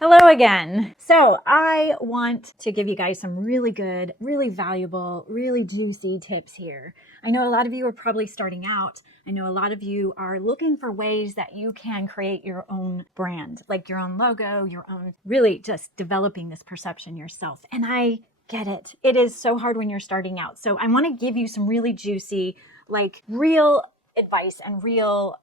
Hello again. So I want to give you guys some really good, really valuable, really juicy tips here. I know a lot of you are probably starting out. I know a lot of you are looking for ways that you can create your own brand, like your own logo, your own, really just developing this perception yourself. And I get it. It is so hard when you're starting out. So I want to give you some really juicy, like real advice and real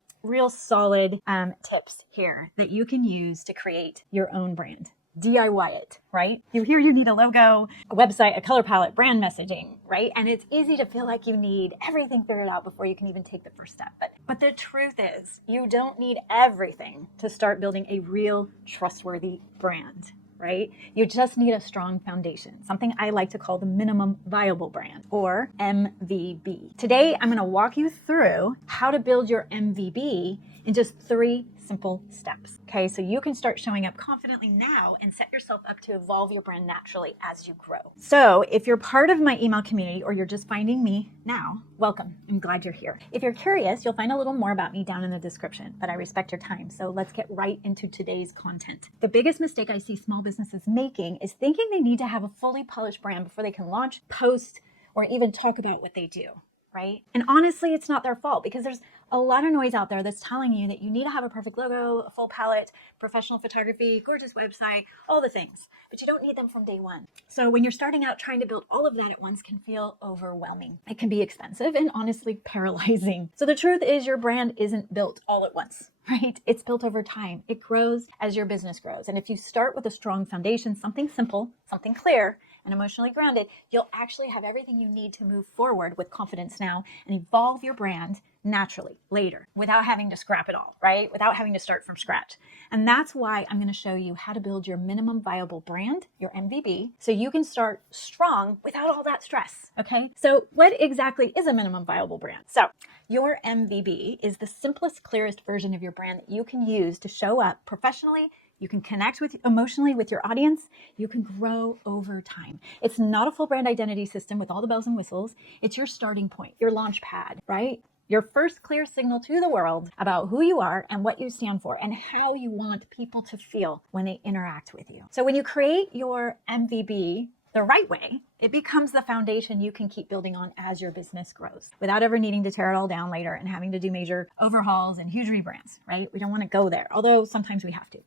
solid tips here that you can use to create your own brand. DIY it, right? You need a logo, a website, a color palette, brand messaging, right? And it's easy to feel like you need everything figured out before you can even take the first step. But the truth is, you don't need everything to start building a real trustworthy brand. Right? You just need a strong foundation, something I like to call the minimum viable brand, or MVB. Today, I'm going to walk you through how to build your MVB in just 3 simple steps. Okay, so you can start showing up confidently now and set yourself up to evolve your brand naturally as you grow. So if you're part of my email community or you're just finding me now, welcome. I'm glad you're here. If you're curious, you'll find a little more about me down in the description, but I respect your time. So let's get right into today's content. The biggest mistake I see small businesses making is thinking they need to have a fully polished brand before they can launch, post, or even talk about what they do. Right? And honestly, it's not their fault because there's a lot of noise out there that's telling you that you need to have a perfect logo, a full palette, professional photography, gorgeous website, all the things, but you don't need them from day one. So when you're starting out, trying to build all of that at once can feel overwhelming. It can be expensive and honestly paralyzing. So the truth is your brand isn't built all at once, right? It's built over time. It grows as your business grows. And if you start with a strong foundation, something simple, something clear, and emotionally grounded, you'll actually have everything you need to move forward with confidence now and evolve your brand naturally later without having to scrap it all, right? Without having to start from scratch. And that's why I'm going to show you how to build your minimum viable brand, your MVB, so you can start strong without all that stress, okay? So what exactly is a minimum viable brand? So your MVB is the simplest, clearest version of your brand that you can use to show up professionally. You can connect emotionally with your audience. You can grow over time. It's not a full brand identity system with all the bells and whistles. It's your starting point, your launch pad, right? Your first clear signal to the world about who you are and what you stand for and how you want people to feel when they interact with you. So when you create your MVB the right way, it becomes the foundation you can keep building on as your business grows without ever needing to tear it all down later and having to do major overhauls and huge rebrands, right? We don't want to go there, although sometimes we have to.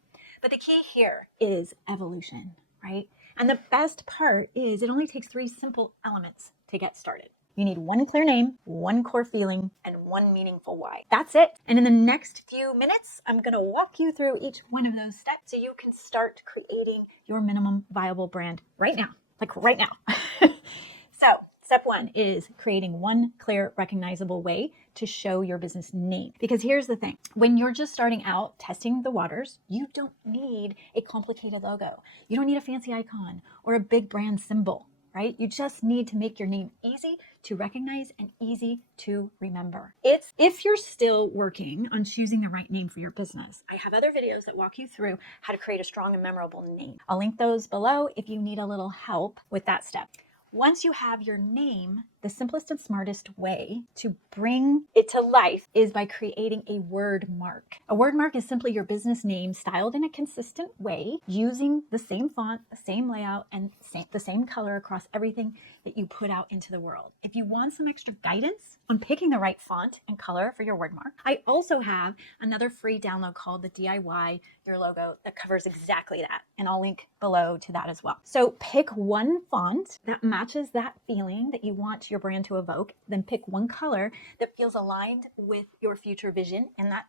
But the key here is evolution, right? And the best part is it only takes 3 simple elements to get started. You need 1 clear name, 1 core feeling, and 1 meaningful why. That's it. And in the next few minutes, I'm going to walk you through each one of those steps so you can start creating your minimum viable brand right now, like right now. So step 1 is creating 1 clear, recognizable way to show your business name. Because here's the thing, when you're just starting out testing the waters, you don't need a complicated logo. You don't need a fancy icon or a big brand symbol, right? You just need to make your name easy to recognize and easy to remember. If you're still working on choosing the right name for your business, I have other videos that walk you through how to create a strong and memorable name. I'll link those below if you need a little help with that step. Once you have your name, the simplest and smartest way to bring it to life is by creating a word mark. A word mark is simply your business name styled in a consistent way using the same font, the same layout, and the same color across everything that you put out into the world. If you want some extra guidance on picking the right font and color for your word mark, I also have another free download called the DIY Your Logo that covers exactly that. And I'll link below to that as well. So pick 1 font that matches that feeling that you want your brand to evoke, then pick 1 color that feels aligned with your future vision and that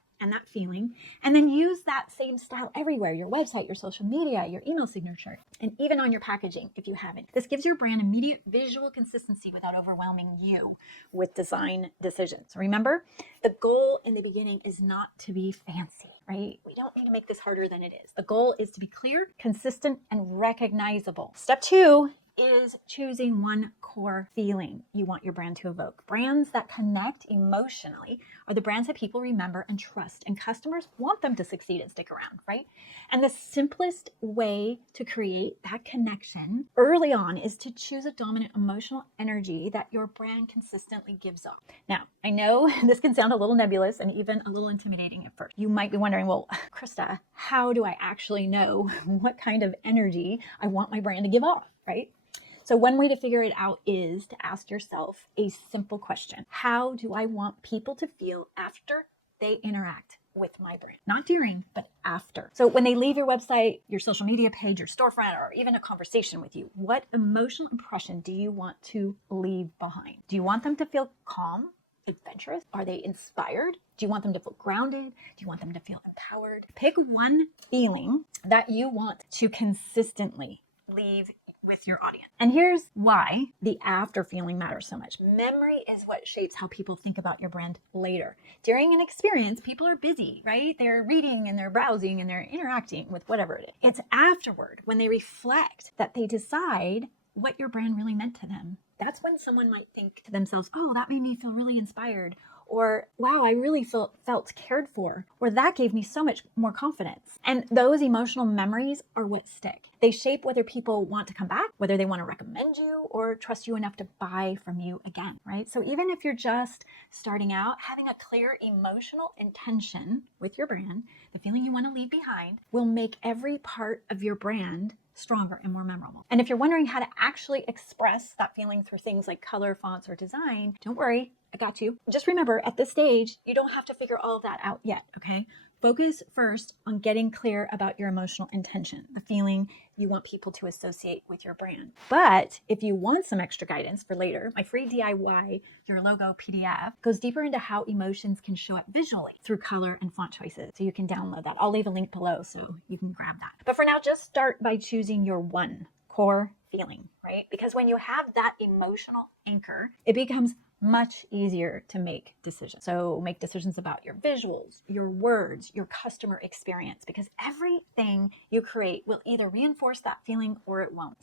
feeling, and then use that same style everywhere, your website, your social media, your email signature, and even on your packaging if you haven't. This gives your brand immediate visual consistency without overwhelming you with design decisions. Remember, the goal in the beginning is not to be fancy, right? We don't need to make this harder than it is. The goal is to be clear, consistent, and recognizable. Step 2 is choosing one core feeling you want your brand to evoke. Brands that connect emotionally are the brands that people remember and trust, and customers want them to succeed and stick around, right? And the simplest way to create that connection early on is to choose a dominant emotional energy that your brand consistently gives off. Now, I know this can sound a little nebulous and even a little intimidating at first. You might be wondering, well, Krista, how do I actually know what kind of energy I want my brand to give off, right? So one way to figure it out is to ask yourself a simple question. How do I want people to feel after they interact with my brand? Not during, but after. So when they leave your website, your social media page, your storefront, or even a conversation with you, what emotional impression do you want to leave behind? Do you want them to feel calm, adventurous? Are they inspired? Do you want them to feel grounded? Do you want them to feel empowered? Pick one feeling that you want to consistently leave with your audience. And here's why the after feeling matters so much. Memory is what shapes how people think about your brand later. During an experience, people are busy, right? They're reading and they're browsing and they're interacting with whatever it is. It's afterward, when they reflect, that they decide what your brand really meant to them. That's when someone might think to themselves, oh, that made me feel really inspired. Or, wow, I really felt cared for. Or that gave me so much more confidence. And those emotional memories are what stick. They shape whether people want to come back, whether they want to recommend you or trust you enough to buy from you again, right? So even if you're just starting out, having a clear emotional intention with your brand, the feeling you want to leave behind, will make every part of your brand stronger and more memorable. And if you're wondering how to actually express that feeling through things like color, fonts, or design, don't worry, I got you. Just remember, at this stage, you don't have to figure all of that out yet, okay? Focus first on getting clear about your emotional intention, the feeling you want people to associate with your brand. But if you want some extra guidance for later, my free DIY Your Logo PDF goes deeper into how emotions can show up visually through color and font choices. So you can download that. I'll leave a link below so you can grab that. But for now, just start by choosing your one core feeling, right? Because when you have that emotional anchor, it becomes much easier to make decisions. So make decisions about your visuals, your words, your customer experience, because everything you create will either reinforce that feeling or it won't.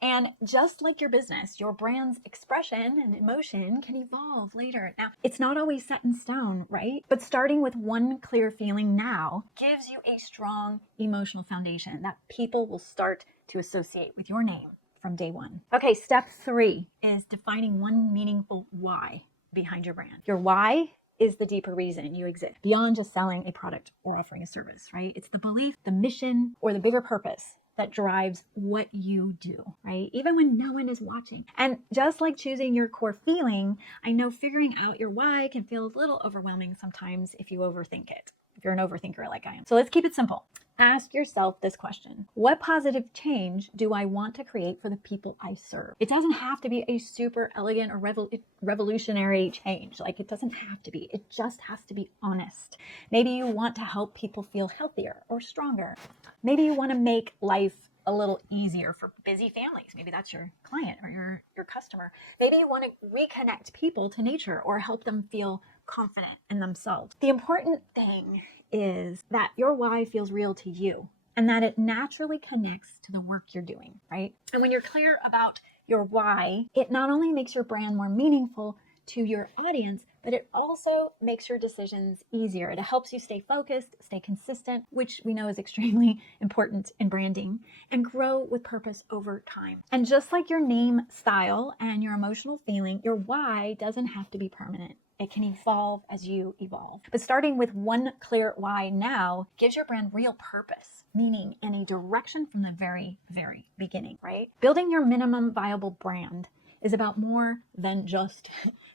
And just like your business, your brand's expression and emotion can evolve later. Now, it's not always set in stone, right? But starting with one clear feeling now gives you a strong emotional foundation that people will start to associate with your name from day one. Okay, step 3 is defining one meaningful why behind your brand. Your why is the deeper reason you exist, beyond just selling a product or offering a service, right? It's the belief, the mission, or the bigger purpose that drives what you do, right? Even when no one is watching. And just like choosing your core feeling, I know figuring out your why can feel a little overwhelming sometimes if you overthink it, if you're an overthinker like I am. So let's keep it simple. Ask yourself this question. What positive change do I want to create for the people I serve? It doesn't have to be a super elegant or revolutionary change. Like, it doesn't have to be. It just has to be honest. Maybe you want to help people feel healthier or stronger. Maybe you want to make life a little easier for busy families. Maybe that's your client or your customer. Maybe you want to reconnect people to nature or help them feel confident in themselves. The important thing is that your why feels real to you and that it naturally connects to the work you're doing, right? And when you're clear about your why, it not only makes your brand more meaningful to your audience, but it also makes your decisions easier. It helps you stay focused, stay consistent, which we know is extremely important in branding, and grow with purpose over time. And just like your name, style, and your emotional feeling, your why doesn't have to be permanent. It can evolve as you evolve. But starting with one clear why now gives your brand real purpose, meaning and a direction from the very, very beginning, right? Building your minimum viable brand is about more than just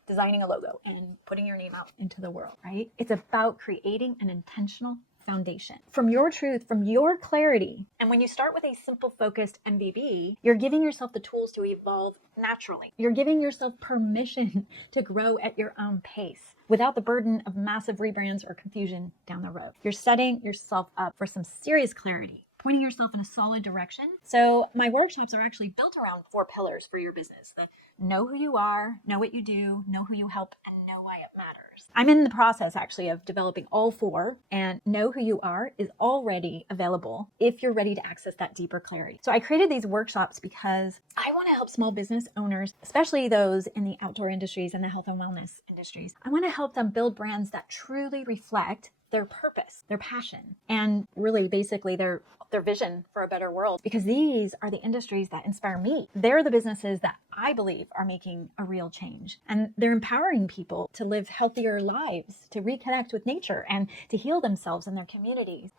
designing a logo and putting your name out into the world, right? It's about creating an intentional foundation from your truth, from your clarity. And when you start with a simple, focused MVB, you're giving yourself the tools to evolve naturally. You're giving yourself permission to grow at your own pace without the burden of massive rebrands or confusion down the road. You're setting yourself up for some serious clarity, pointing yourself in a solid direction. So my workshops are actually built around 4 pillars for your business. The know who you are, know what you do, know who you help, and know why it matters. I'm in the process actually of developing all 4, and Know Who You Are is already available if you're ready to access that deeper clarity. So I created these workshops because I want to help small business owners, especially those in the outdoor industries and the health and wellness industries. I want to help them build brands that truly reflect their purpose, their passion, and really basically their vision for a better world, because these are the industries that inspire me. They're the businesses that I believe are making a real change, and they're empowering people to live healthier lives, to reconnect with nature, and to heal themselves and their communities.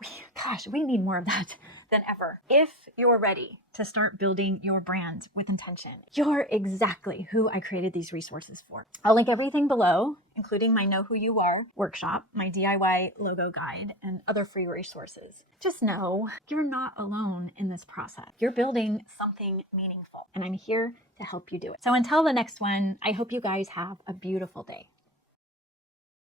Gosh, we need more of that than ever. If you're ready to start building your brand with intention, you're exactly who I created these resources for. I'll link everything below, including my Know Who You Are workshop, my DIY logo guide, and other free resources. Just know you're not alone in this process. You're building something meaningful, and I'm here to help you do it. So until the next one, I hope you guys have a beautiful day.